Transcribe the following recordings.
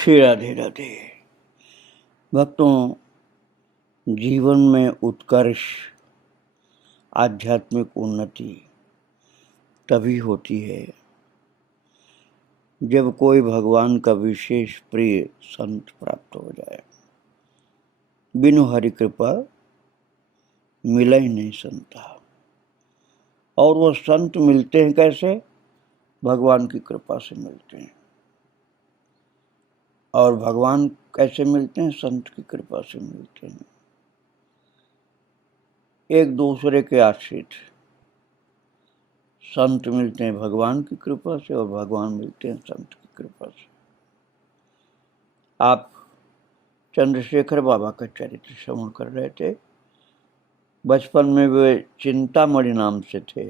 श्री राधे राधे। भक्तों, जीवन में उत्कर्ष, आध्यात्मिक उन्नति तभी होती है जब कोई भगवान का विशेष प्रिय संत प्राप्त हो जाए। बिनु हरि कृपा मिला ही नहीं संता। और वो संत मिलते हैं कैसे? भगवान की कृपा से मिलते हैं। और भगवान कैसे मिलते हैं? संत की कृपा से मिलते हैं। एक दूसरे के आश्रित। संत मिलते हैं भगवान की कृपा से और भगवान मिलते हैं संत की कृपा से। आप चंद्रशेखर बाबा का चरित्र श्रवण कर रहे थे। बचपन में वे चिंतामणि नाम से थे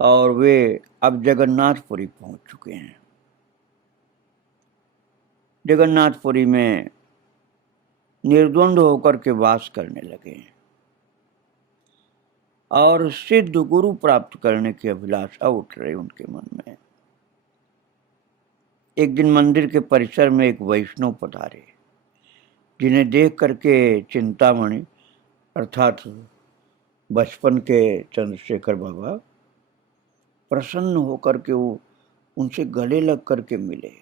और वे अब जगन्नाथपुरी पहुंच चुके हैं। जगन्नाथपुरी में निर्द्वंद होकर के वास करने लगे और सिद्ध गुरु प्राप्त करने की अभिलाषा उठ रही उनके मन में। एक दिन मंदिर के परिसर में एक वैष्णव पधारे, जिन्हें देख करके चिंतामणि अर्थात बचपन के चंद्रशेखर बाबा प्रसन्न होकर के वो उनसे गले लग करके मिले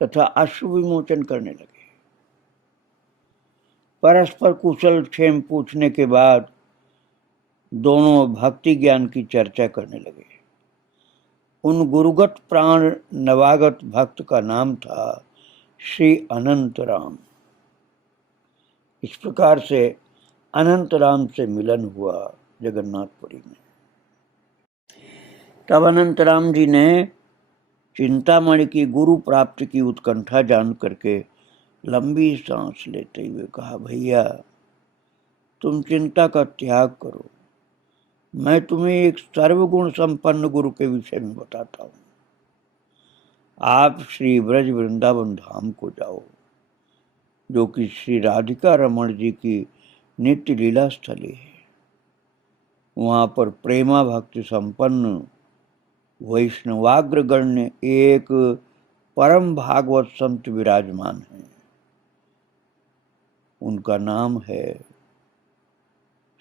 तथा अश्रु विमोचन करने लगे। परस्पर कुशल क्षेम पूछने के बाद दोनों भक्ति ज्ञान की चर्चा करने लगे। उन गुरुगत प्राण नवागत भक्त का नाम था श्री अनंत राम। इस प्रकार से अनंत राम से मिलन हुआ जगन्नाथपुरी में। तब अनंत राम जी ने चिंतामणि की गुरु प्राप्ति की उत्कंठा जान करके लंबी सांस लेते हुए कहा, भैया तुम चिंता का त्याग करो, मैं तुम्हें एक सर्वगुण संपन्न गुरु के विषय में बताता हूं। आप श्री ब्रज वृंदावन धाम को जाओ, जो कि श्री राधिका रमण जी की नित्य लीला स्थली है। वहां पर प्रेमा भक्ति संपन्न वैष्णवाग्रगण्य एक परम भागवत संत विराजमान है। उनका नाम है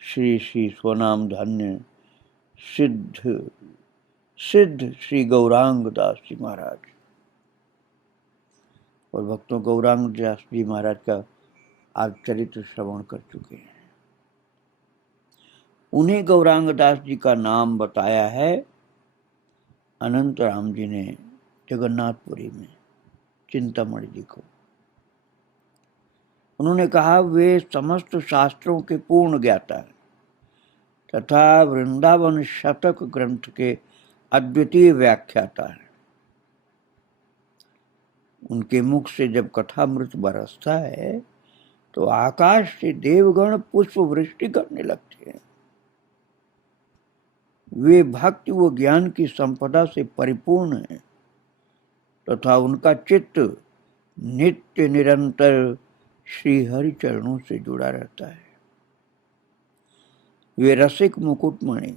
श्री श्री स्वनाम धन्य सिद्ध श्री गौरांग दास जी महाराज। और भक्तों, गौरांग दास जी महाराज का आज चरित्र श्रवण कर चुके हैं। उन्हें गौरांग दास जी का नाम बताया है अनंत राम जी ने जगन्नाथपुरी में चिंतामणि जी को। उन्होंने कहा, वे समस्त शास्त्रों के पूर्ण ज्ञाता है तथा वृंदावन शतक ग्रंथ के अद्वितीय व्याख्याता है। उनके मुख से जब कथामृत बरसता है तो आकाश से देवगण पुष्प वृष्टि करने लगते हैं। वे भक्ति व ज्ञान की संपदा से परिपूर्ण है तथा उनका चित्त नित्य निरंतर श्री हरि चरणों से जुड़ा रहता है। वे रसिक मुकुटमणि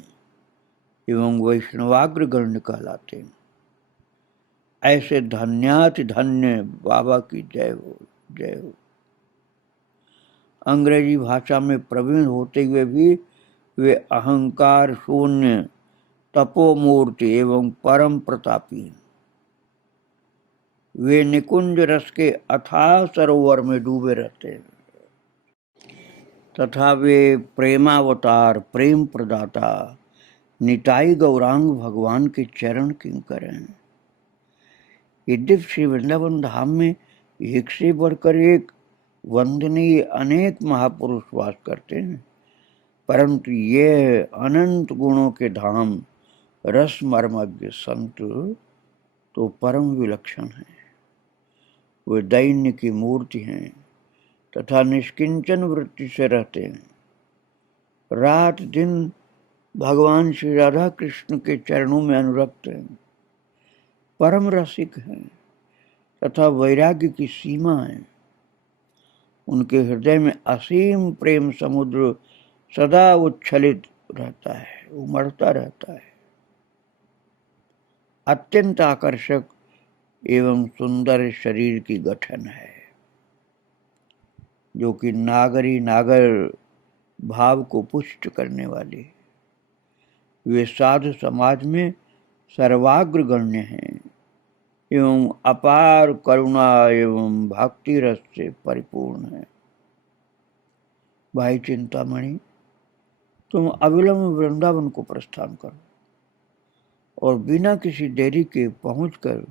एवं वैष्णवाग्रगण्य कहलाते हैं। ऐसे धन्याति धन्य बाबा की जय हो, जय हो। अंग्रेजी भाषा में प्रवीण होते हुए भी वे अहंकार शून्य तपोमूर्ति एवं परम प्रतापी हैं। वे निकुंज रस के अथाह सरोवर में डूबे रहते हैं तथा वे प्रेमावतार प्रेम प्रदाता निताई गौरांग भगवान के चरण किंकर हैं। यद्यपि श्री वृंदावन धाम में एक से बढ़कर एक वंदनीय अनेक महापुरुष वास करते हैं, परंतु ये अनंत गुणों के धाम रस मर्मज्ञ संत तो परम विलक्षण हैं। वे दैन्य की मूर्ति हैं तथा निष्किंचन वृत्ति से रहते हैं। रात दिन भगवान श्री राधा कृष्ण के चरणों में अनुरक्त हैं, परम रसिक हैं तथा वैराग्य की सीमा है। उनके हृदय में असीम प्रेम समुद्र सदा उच्छलित रहता है, उमड़ता रहता है। अत्यंत आकर्षक एवं सुंदर शरीर की गठन है, जो कि नागरी नागर भाव को पुष्ट करने वाली। वे साधु समाज में सर्वाग्रगण्य हैं एवं अपार करुणा एवं भक्ति रस से परिपूर्ण है। भाई चिंतामणि, तुम अविलंब वृंदावन को प्रस्थान करो और बिना किसी देरी के पहुंचकर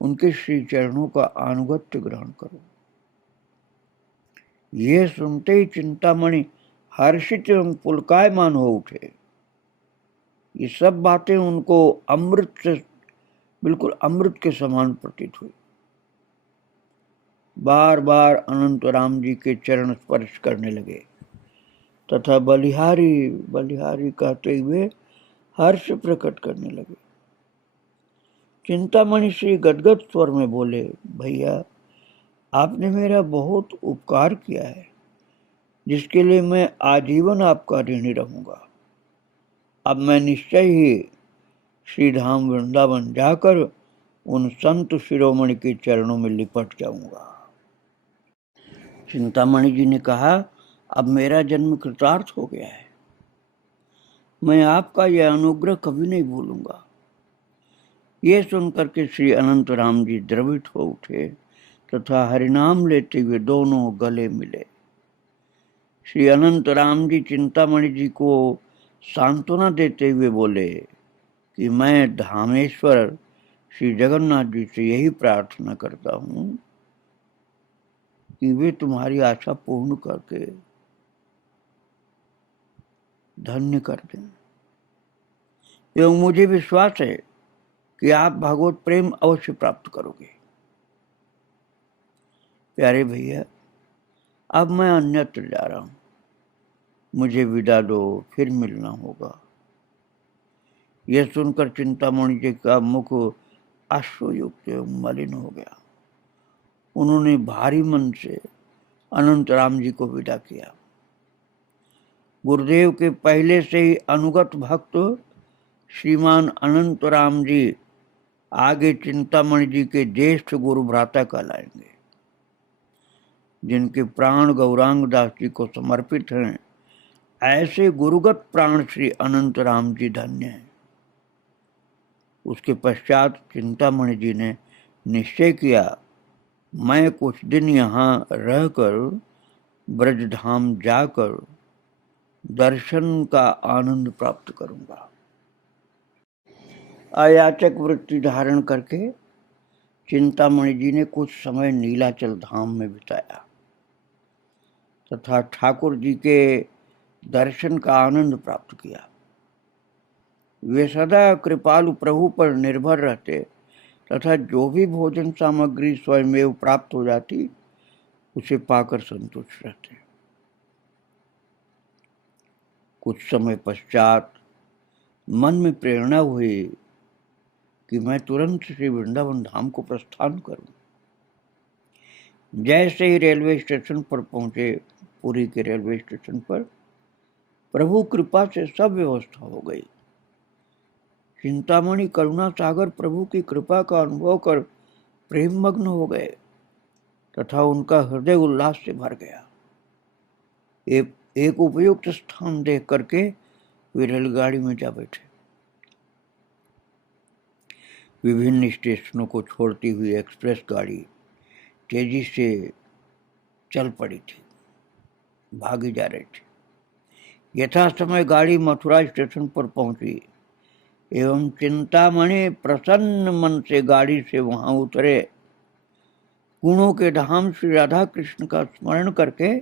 उनके श्री चरणों का आनुगत्य ग्रहण करो। ये सुनते ही चिंतामणि हर्षित एवं पुलकायमान हो उठे। ये सब बातें उनको अमृत से बिल्कुल अमृत के समान प्रतीत हुई। बार बार अनंत राम जी के चरण स्पर्श करने लगे तथा बलिहारी बलिहारी कहते हुए हर्ष प्रकट करने लगे। चिंतामणि श्री गदगद स्वर में बोले, भैया, आपने मेरा बहुत उपकार किया है, जिसके लिए मैं आजीवन आपका ऋणी रहूंगा। अब मैं निश्चय ही श्री धाम वृंदावन जाकर उन संत शिरोमणि के चरणों में लिपट जाऊंगा। चिंतामणि जी ने कहा, अब मेरा जन्म कृतार्थ हो गया है। मैं आपका यह अनुग्रह कभी नहीं भूलूंगा। ये सुनकर के श्री अनंत राम जी द्रवित हो उठे तथा हरिनाम लेते हुए दोनों गले मिले। श्री अनंत राम जी चिंतामणि जी को सांत्वना देते हुए बोले कि मैं धामेश्वर श्री जगन्नाथ जी से यही प्रार्थना करता हूं कि वे तुम्हारी आशा पूर्ण करके धन्य कर दें। एवं मुझे विश्वास है कि आप भगवत प्रेम अवश्य प्राप्त करोगे। प्यारे भैया, अब मैं अन्यत्र जा रहा हूं, मुझे विदा दो, फिर मिलना होगा। यह सुनकर चिंतामणि जी का मुख अश्रुयुक्त एवं मलिन हो गया। उन्होंने भारी मन से अनंत राम जी को विदा किया। गुरुदेव के पहले से ही अनुगत भक्त श्रीमान अनंत राम जी आगे चिंतामणि जी के ज्येष्ठ गुरु भ्राता कहलाएंगे, जिनके प्राण गौरांग दास जी को समर्पित हैं। ऐसे गुरुगत प्राण श्री अनंत राम जी धन्य हैं। उसके पश्चात चिंतामणि जी ने निश्चय किया, मैं कुछ दिन यहाँ रहकर ब्रजधाम जाकर दर्शन का आनंद प्राप्त करूंगा। अयाचक वृत्ति धारण करके चिंतामणि जी ने कुछ समय नीलाचल धाम में बिताया तथा ठाकुर जी के दर्शन का आनंद प्राप्त किया। वे सदा कृपालु प्रभु पर निर्भर रहते तथा जो भी भोजन सामग्री स्वयं प्राप्त हो जाती उसे पाकर संतुष्ट रहते। कुछ समय पश्चात मन में प्रेरणा हुई कि मैं तुरंत श्री वृंदावन धाम को प्रस्थान करूं। जैसे ही रेलवे स्टेशन पर पहुंचे, पुरी के रेलवे स्टेशन पर, प्रभु कृपा से सब व्यवस्था हो गई। चिंतामणि करुणा सागर प्रभु की कृपा का अनुभव कर प्रेम मग्न हो गए तथा उनका हृदय उल्लास से भर गया। एक उपयुक्त स्थान देख करके वे रेलगाड़ी में जा बैठे। विभिन्न स्टेशनों को छोड़ती हुई एक्सप्रेस गाड़ी तेजी से चल पड़ी थी, भागी जा रही थी। यथा समय गाड़ी मथुरा स्टेशन पर पहुंची एवं चिंतामणि प्रसन्न मन से गाड़ी से वहां उतरे। गुणों के धाम श्री राधा कृष्ण का स्मरण करके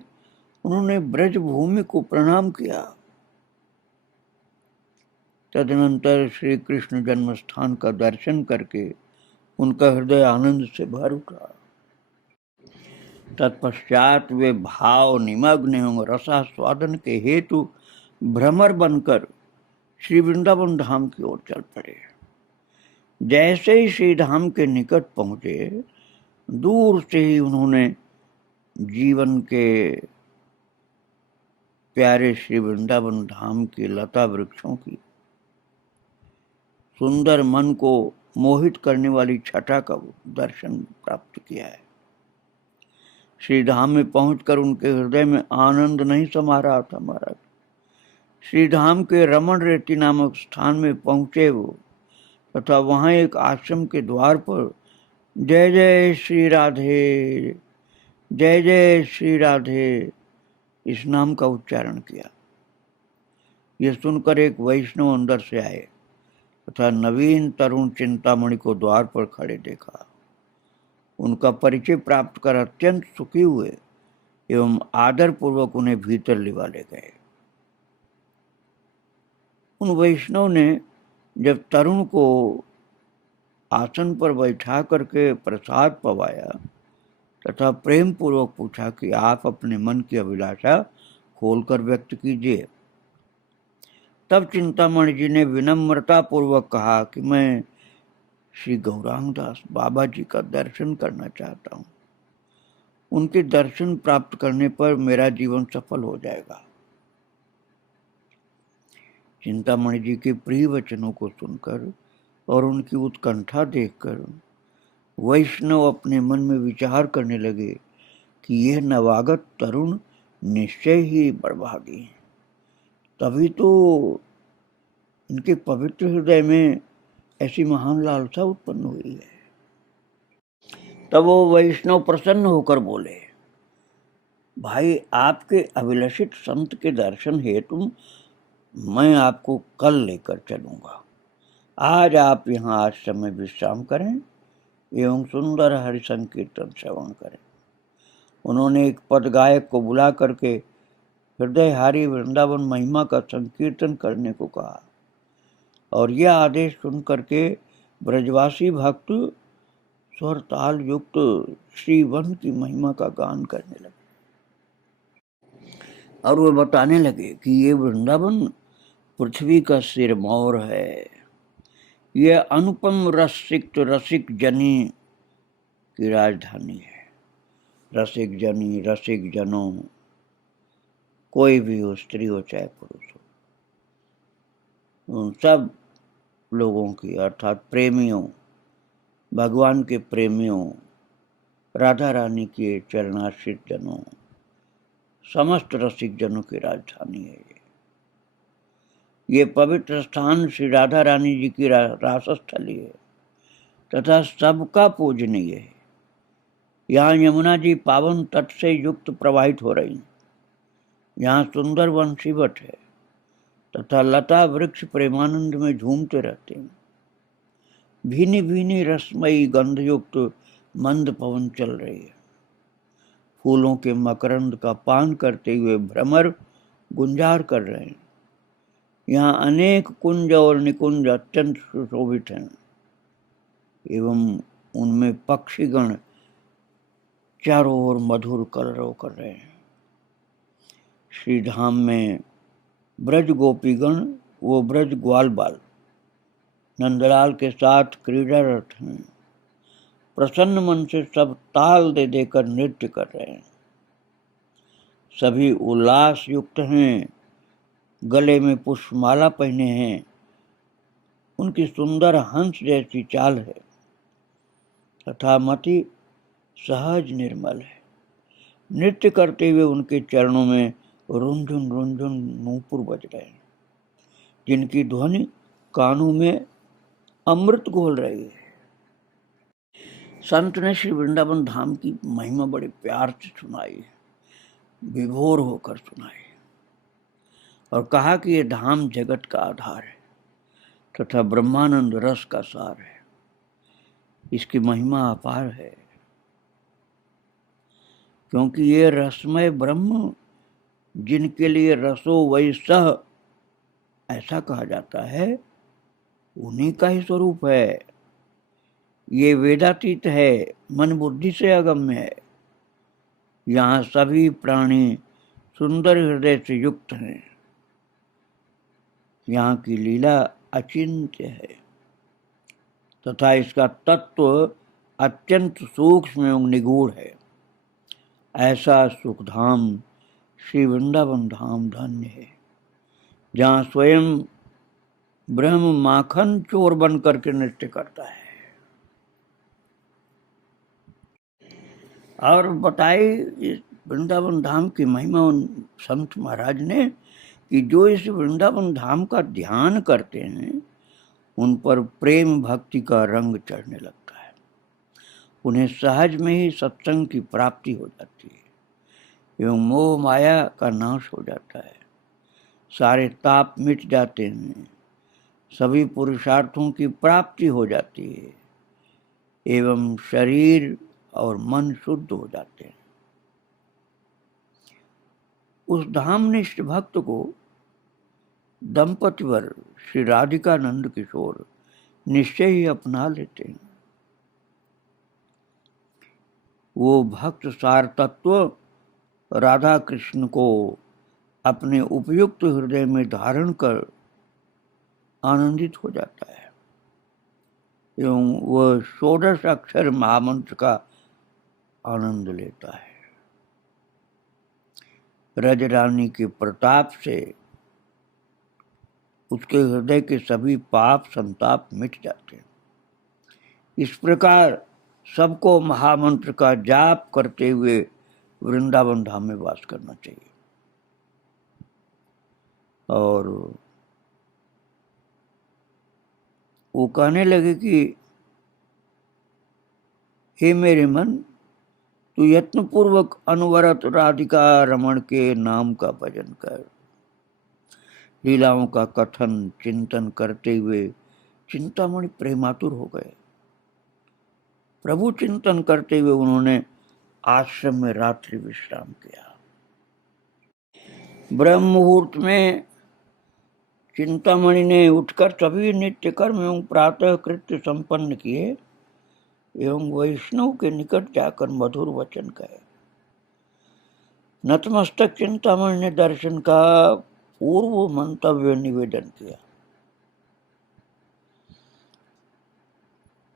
उन्होंने ब्रज भूमि को प्रणाम किया। तदनंतर श्री कृष्ण जन्म स्थान का दर्शन करके उनका हृदय आनंद से भर उठा। तत्पश्चात वे भाव निमग्न एवं रसास्वादन के हेतु भ्रमर बनकर श्री वृंदावन धाम की ओर चल पड़े। जैसे ही श्री धाम के निकट पहुंचे, दूर से ही उन्होंने जीवन के प्यारे श्री वृंदावन धाम की लता वृक्षों की सुंदर मन को मोहित करने वाली छटा का दर्शन प्राप्त किया है। श्री धाम में पहुंचकर उनके हृदय में आनंद नहीं समा रहा था महाराज। श्री धाम के रमण रेती नामक स्थान में पहुंचे वो, तथा वहां एक आश्रम के द्वार पर जय जय श्री राधे, जय जय श्री राधे इस नाम का उच्चारण किया। यह सुनकर एक वैष्णव अंदर से आए तथा नवीन तरुण चिंतामणि को द्वार पर खड़े देखा। उनका परिचय प्राप्त कर अत्यंत सुखी हुए एवं आदर पूर्वक उन्हें भीतर लिवा ले गए। उन वैष्णव ने जब तरुण को आसन पर बैठा करके प्रसाद पवाया तथा प्रेम पूर्वक पूछा कि आप अपने मन की अभिलाषा खोलकर व्यक्त कीजिए, तब चिंतामणि जी ने विनम्रता पूर्वक कहा कि मैं श्री गौरांग दास बाबा जी का दर्शन करना चाहता हूँ। उनके दर्शन प्राप्त करने पर मेरा जीवन सफल हो जाएगा। चिंतामणि जी के प्रिय वचनों को सुनकर और उनकी उत्कंठा देखकर वैष्णव अपने मन में विचार करने लगे कि यह नवागत तरुण निश्चय ही बड़भागी है, तभी तो इनके पवित्र हृदय में ऐसी महान लालसा उत्पन्न हुई है। तब वो वैष्णव प्रसन्न होकर बोले, भाई आपके अभिलषित संत के दर्शन हेतु मैं आपको कल लेकर चलूंगा। आज आप यहाँ आश्रम में विश्राम करें एवं सुंदर हरि संकीर्तन श्रवण करें। उन्होंने एक पद गायक को बुला करके हृदयहारी वृंदावन महिमा का संकीर्तन करने को कहा और यह आदेश सुन करके ब्रजवासी भक्त स्वर ताल युक्त श्रीवन की महिमा का गान करने लगे और वह बताने लगे कि ये वृंदावन पृथ्वी का सिरमौर है। यह अनुपम रसिक जनी की राजधानी है। रसिक जनी, रसिक जनों, कोई भी हो, स्त्री हो चाहे पुरुष हो, उन सब लोगों की अर्थात प्रेमियों, भगवान के प्रेमियों, राधा रानी के चरणाश्रित जनों, समस्त रसिक जनों की राजधानी है। ये पवित्र स्थान श्री राधा रानी जी की रासस्थली है तथा सबका पूजनीय है। यहाँ यमुना जी पावन तट से युक्त प्रवाहित हो रही, यहाँ सुंदर वंशीवट है तथा लता वृक्ष प्रेमानंद में झूमते रहते हैं। भीनी भीनी रसमयी गंधयुक्त मंद पवन चल रही है। फूलों के मकरंद का पान करते हुए भ्रमर गुंजार कर रहे हैं। यहाँ अनेक कुंज और निकुंज अत्यंत सुशोभित हैं एवं उनमें पक्षीगण चारों ओर मधुर कलरव कर रहे हैं। श्री धाम में ब्रज गोपीगण वो ब्रज ग्वाल बाल नंदलाल के साथ क्रीड़ारत हैं। प्रसन्न मन से सब ताल दे देकर नृत्य कर रहे हैं। सभी उल्लास युक्त हैं, गले में पुष्पमाला पहने हैं। उनकी सुंदर हंस जैसी चाल है तथा मति सहज निर्मल है। नृत्य करते हुए उनके चरणों में रुंझुन रुंझुन नूपुर बज रहे हैं, जिनकी ध्वनि कानों में अमृत घोल रही है। संत ने श्री वृंदावन धाम की महिमा बड़े प्यार से सुनाई, विभोर होकर सुनाई और कहा कि ये धाम जगत का आधार है तथा ब्रह्मानंद रस का सार है। इसकी महिमा अपार है, क्योंकि ये रसमय ब्रह्म जिनके लिए रसो वैसह ऐसा कहा जाता है, उन्हीं का ही स्वरूप है। ये वेदातीत है, मन बुद्धि से अगम्य है। यहाँ सभी प्राणी सुंदर हृदय से युक्त हैं। यहाँ की लीला अचिंत्य है तथा इसका तत्व अत्यंत सूक्ष्म एवं निगूढ़ है। ऐसा सुखधाम श्री वृंदावन धाम धन्य है, जहाँ स्वयं ब्रह्म माखन चोर बन करके नृत्य करता है। और बताई इस वृंदावन धाम की महिमा उन संत महाराज ने कि जो इस वृंदावन धाम का ध्यान करते हैं उन पर प्रेम भक्ति का रंग चढ़ने लगता है, उन्हें सहज में ही सत्संग की प्राप्ति हो जाती है एवं मोह माया का नाश हो जाता है, सारे ताप मिट जाते हैं, सभी पुरुषार्थों की प्राप्ति हो जाती है एवं शरीर और मन शुद्ध हो जाते हैं। उस धामनिष्ठ भक्त को दंपतिवर श्री राधिकानंद किशोर निश्चय ही अपना लेते हैं। वो भक्त सार तत्व राधा कृष्ण को अपने उपयुक्त हृदय में धारण कर आनंदित हो जाता है एवं वह 16 अक्षर महामंत्र का आनंद लेता है। रज रानी के प्रताप से उसके हृदय के सभी पाप संताप मिट जाते हैं। इस प्रकार सबको महामंत्र का जाप करते हुए वृंदावन धाम में वास करना चाहिए। और वो कहने लगे कि हे मेरे मन, तू यत्न पूर्वक अनवरत राधिका रमण के नाम का भजन कर। लीलाओं का कथन चिंतन करते हुए चिंतामणि प्रेमातुर हो गए। प्रभु चिंतन करते हुए उन्होंने आश्रम में रात्रि विश्राम किया। ब्रह्म मुहूर्त में चिंतामणि ने उठकर सभी नित्य कर्म एवं प्रातः कृत्य संपन्न किए एवं वैष्णव के निकट जाकर मधुर वचन कहे। नतमस्तक चिंतामणि ने दर्शन का पूर्व मंतव्य निवेदन किया।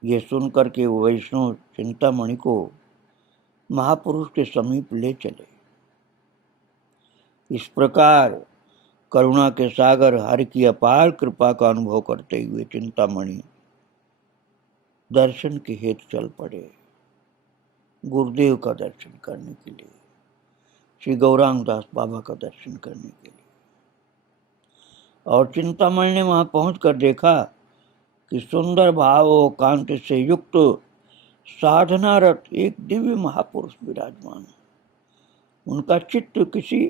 ये सुनकर के वैष्णव चिंतामणि को महापुरुष के समीप ले चले। इस प्रकार करुणा के सागर हरि की अपार कृपा का अनुभव करते हुए चिंतामणि दर्शन के हेतु चल पड़े, गुरुदेव का दर्शन करने के लिए, श्री गौरांग दास बाबा का दर्शन करने के लिए। और चिंतामणि ने वहां पहुंचकर देखा कि सुंदर भाव और कांति से युक्त साधनारत एक दिव्य महापुरुष विराजमान। उनका चित्त किसी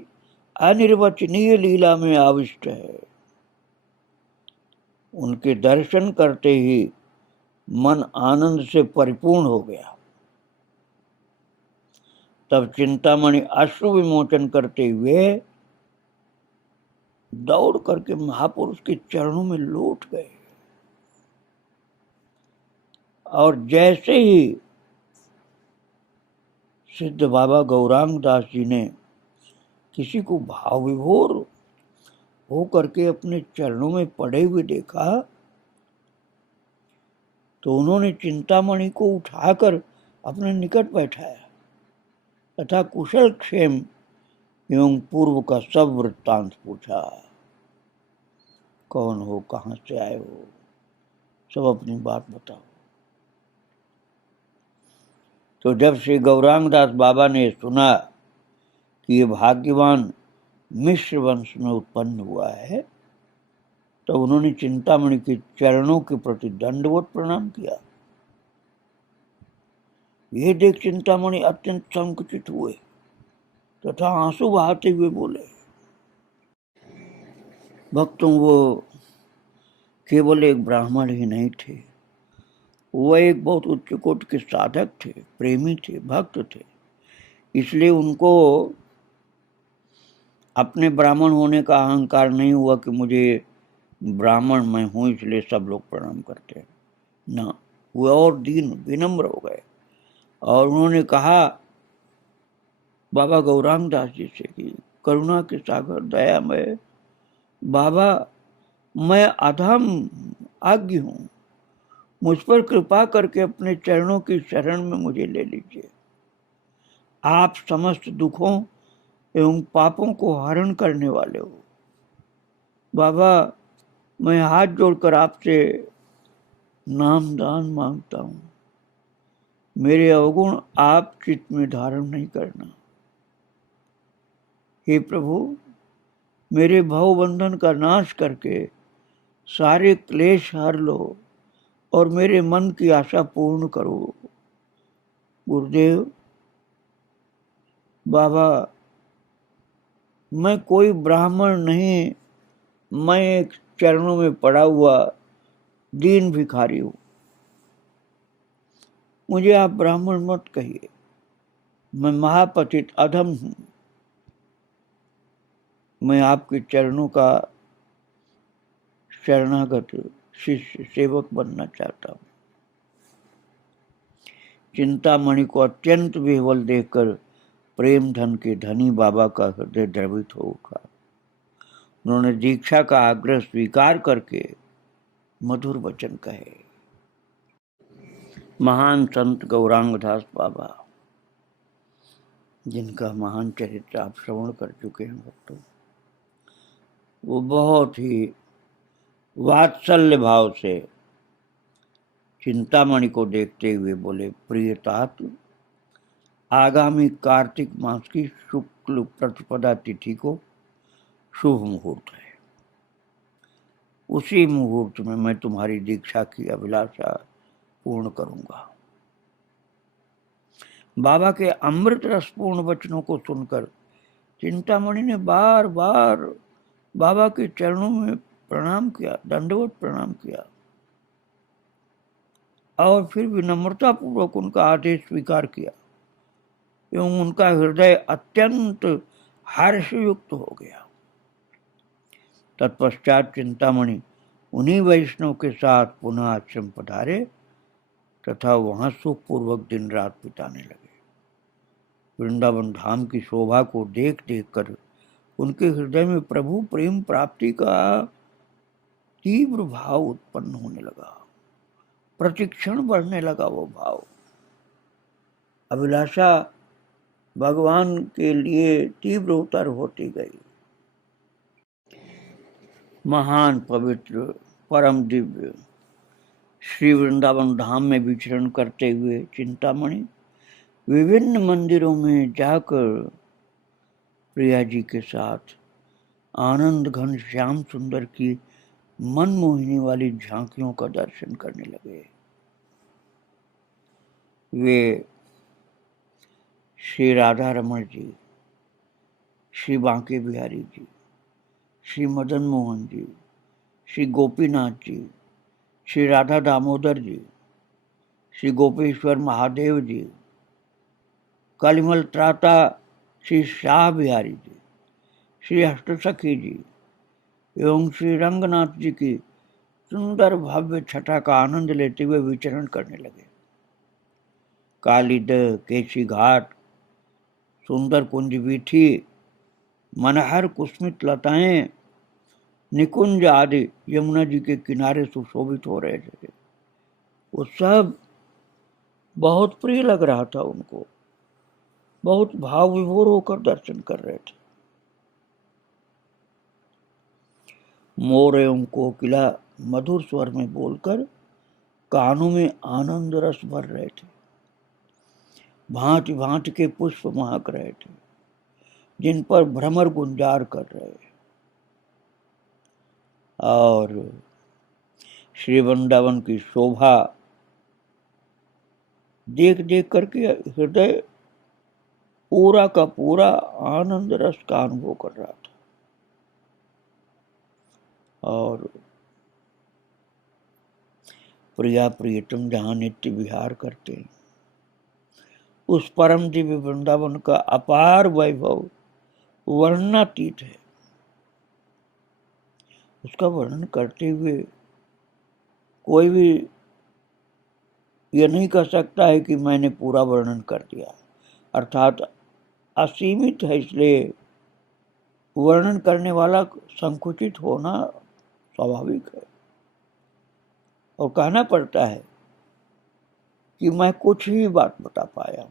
अनिर्वचनीय लीला में आविष्ट है। उनके दर्शन करते ही मन आनंद से परिपूर्ण हो गया। तब चिंतामणि अश्रु विमोचन करते हुए दौड़ करके महापुरुष के चरणों में लौट गए। और जैसे ही सिद्ध बाबा गौरांग दास जी ने किसी को भाव विभोर हो करके अपने चरणों में पड़े हुए देखा तो उन्होंने चिंतामणि को उठाकर अपने निकट बैठाया तथा कुशल क्षेम एवं पूर्व का सब वृत्तांत पूछा। कौन हो, कहां से आए हो, सब अपनी बात बताओ। तो जब श्री गौरांग दास बाबा ने सुना कि ये भाग्यवान मिश्र वंश में उत्पन्न हुआ है तो उन्होंने चिंतामणि के चरणों के प्रति दंडवत प्रणाम किया। ये देख चिंतामणि अत्यंत संकुचित हुए तथा आंसू बहाते हुए बोले, भक्तों, वो केवल एक ब्राह्मण ही नहीं थे, वह एक बहुत उच्च कोटि के साधक थे, प्रेमी थे, भक्त थे। इसलिए उनको अपने ब्राह्मण होने का अहंकार नहीं हुआ कि मुझे ब्राह्मण मैं हूं इसलिए सब लोग प्रणाम करते हैं। ना, वो और दीन विनम्र हो गए और उन्होंने कहा बाबा गौरांग दास जी से कि करुणा के सागर दयामय बाबा, मैं अधम आज्ञ हूं, मुझ पर कृपा करके अपने चरणों की शरण में मुझे ले लीजिए। आप समस्त दुखों एवं पापों को हरण करने वाले हो। बाबा, मैं हाथ जोड़कर आपसे नाम दान मांगता हूं। मेरे अवगुण आप चित्त में धारण नहीं करना। हे प्रभु, मेरे भवबंधन का नाश करके सारे क्लेश हर लो और मेरे मन की आशा पूर्ण करो। गुरुदेव, बाबा, मैं कोई ब्राह्मण नहीं, मैं एक चरणों में पड़ा हुआ दीन भिखारी हूं। मुझे आप ब्राह्मण मत कहिए, मैं महापतित अधम हूं। मैं आपके चरणों का शरणागत शिष्य सेवक बनना चाहता हूं। चिंतामणि को अत्यंत विह्वल देखकर प्रेम धन के धनी बाबा का हृदय द्रवित हो उठा। उन्होंने दीक्षा का आग्रह स्वीकार करके मधुर वचन कहे। महान संत गौरांगदास बाबा, जिनका महान चरित्र आप श्रवण कर चुके हैं भक्तों, वो बहुत ही वात्सल्य भाव से चिंतामणि को देखते हुए बोले, प्रिय तात, आगामी कार्तिक मास की शुक्ल प्रतिपदा तिथि को शुभ मुहूर्त है। उसी मुहूर्त में मैं तुम्हारी दीक्षा की अभिलाषा पूर्ण करूंगा। बाबा के अमृत रसपूर्ण वचनों को सुनकर चिंतामणि ने बार बार बाबा के चरणों में प्रणाम किया, दंडवत प्रणाम किया और फिर विनम्रता पूर्वक उनका आदेश स्वीकार किया एवं उनका हृदय अत्यंत हर्षयुक्त हो गया। तत्पश्चात चिंतामणि उन्हीं वैष्णव के साथ पुनः आश्रम पधारे तथा वहां सुखपूर्वक दिन रात बिताने लगे। वृंदावन धाम की शोभा को देख देख कर उनके हृदय में प्रभु प्रेम प्राप्ति का तीव्र भाव उत्पन्न होने लगा। प्रतिक्षण बढ़ने लगा वो भाव। अभिलाषा भगवान के लिए तीव्रतर होती गई। महान पवित्र परम दिव्य श्री वृंदावन धाम में विचरण करते हुए चिंतामणि विभिन्न मंदिरों में जाकर प्रिया जी के साथ आनंद घन श्याम सुंदर की मन मोहिनी वाली झांकियों का दर्शन करने लगे। वे श्री राधा रमण जी, श्री बांके बिहारी जी, श्री मदन मोहन जी, श्री गोपीनाथ जी, श्री राधा दामोदर जी, श्री गोपेश्वर महादेव जी, कालीमल त्राता श्री शाह बिहारी जी, श्री अष्टसखी जी एवं श्री रंगनाथ जी की सुंदर भव्य छटा का आनंद लेते हुए विचरण करने लगे। कालीदह, केशी घाट, सुंदर कुंज वीथी, मनहर कुस्मित लताएं, निकुंज आदि यमुना जी के किनारे सुशोभित हो रहे थे। वो सब बहुत प्रिय लग रहा था उनको, बहुत भाव विभोर होकर दर्शन कर रहे थे। मोर एवं कोकिला मधुर स्वर में बोलकर कानों में आनंद रस भर रहे थे। भांति भांति के पुष्प महक रहे थे जिन पर भ्रमर गुंजार कर रहे। और श्री वृंदावन की शोभा देख देख करके हृदय पूरा का पूरा आनंद रस का अनुभव कर रहा था। और प्रिया प्रियतम जहां नित्य विहार करते हैं, उस परम दिव्य वृंदावन का अपार वैभव वर्णनातीत है। उसका वर्णन करते हुए कोई भी यह नहीं कह सकता है कि मैंने पूरा वर्णन कर दिया, अर्थात असीमित है, इसलिए वर्णन करने वाला संकुचित होना स्वाभाविक है और कहना पड़ता है कि मैं कुछ ही बात बता पाया,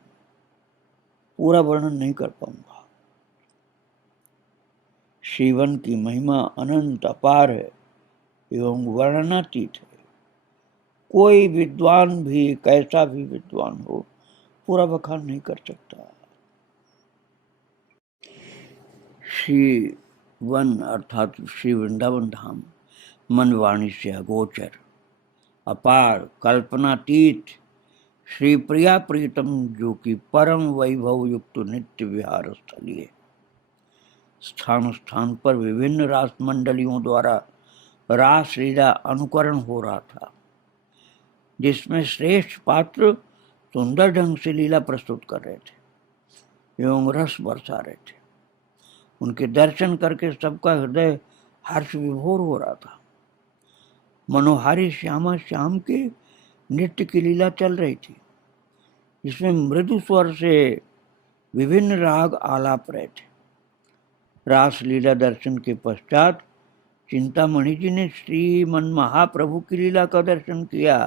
पूरा वर्णन नहीं कर पाऊंगा। शिवन की महिमा अनंत अपार है एवं वर्णनातीत है। कोई विद्वान भी, कैसा भी विद्वान हो, पूरा बखान नहीं कर सकता। श्री वन अर्थात श्री वृंदावन धाम मन वाणी से अगोचर, अपार, कल्पनातीत, श्री प्रिया प्रीतम जो कि परम वैभव युक्त नित्य विहार स्थलीय, स्थान स्थान पर विभिन्न रास मंडलियों द्वारा रास लीला अनुकरण हो रहा था, जिसमें श्रेष्ठ पात्र सुंदर ढंग से लीला प्रस्तुत कर रहे थे एवं रस बरसा रहे थे। उनके दर्शन करके सबका हृदय हर्ष विभोर हो रहा था। मनोहारी श्यामा श्याम के नृत्य की लीला चल रही थी, जिसमें मृदु स्वर से विभिन्न राग आलाप रहे थे। रास लीला दर्शन के पश्चात चिंतामणि जी ने श्रीमन महाप्रभु की लीला का दर्शन किया।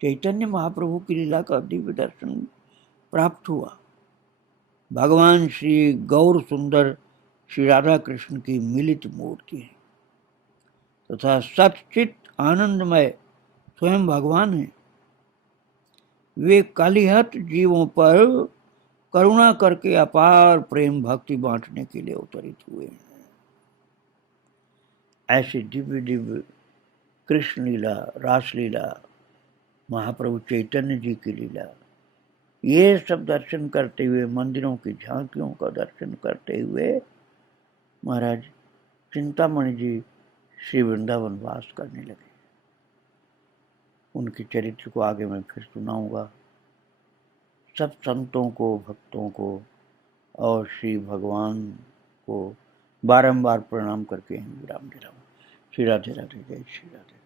चैतन्य महाप्रभु की लीला का दिव्य दर्शन प्राप्त हुआ। भगवान श्री गौर सुंदर श्री राधा कृष्ण की मिलित मूर्ति है तथा सच्चित आनंदमय स्वयं भगवान है। वे कलिहत जीवों पर करुणा करके अपार प्रेम भक्ति बांटने के लिए अवतरित हुए हैं। ऐसे दिव्य दिव्य कृष्ण लीला, रासलीला, महाप्रभु चैतन्य जी की लीला, ये सब दर्शन करते हुए, मंदिरों की झांकियों का दर्शन करते हुए महाराज चिंतामणि जी श्री वृंदावन वास करने लगे। उनके चरित्र को आगे मैं फिर सुनाऊंगा। सब संतों को, भक्तों को और श्री भगवान को बारंबार प्रणाम करके विराम दे रहा हूँ। श्री राधे राधे, जय श्री राधे।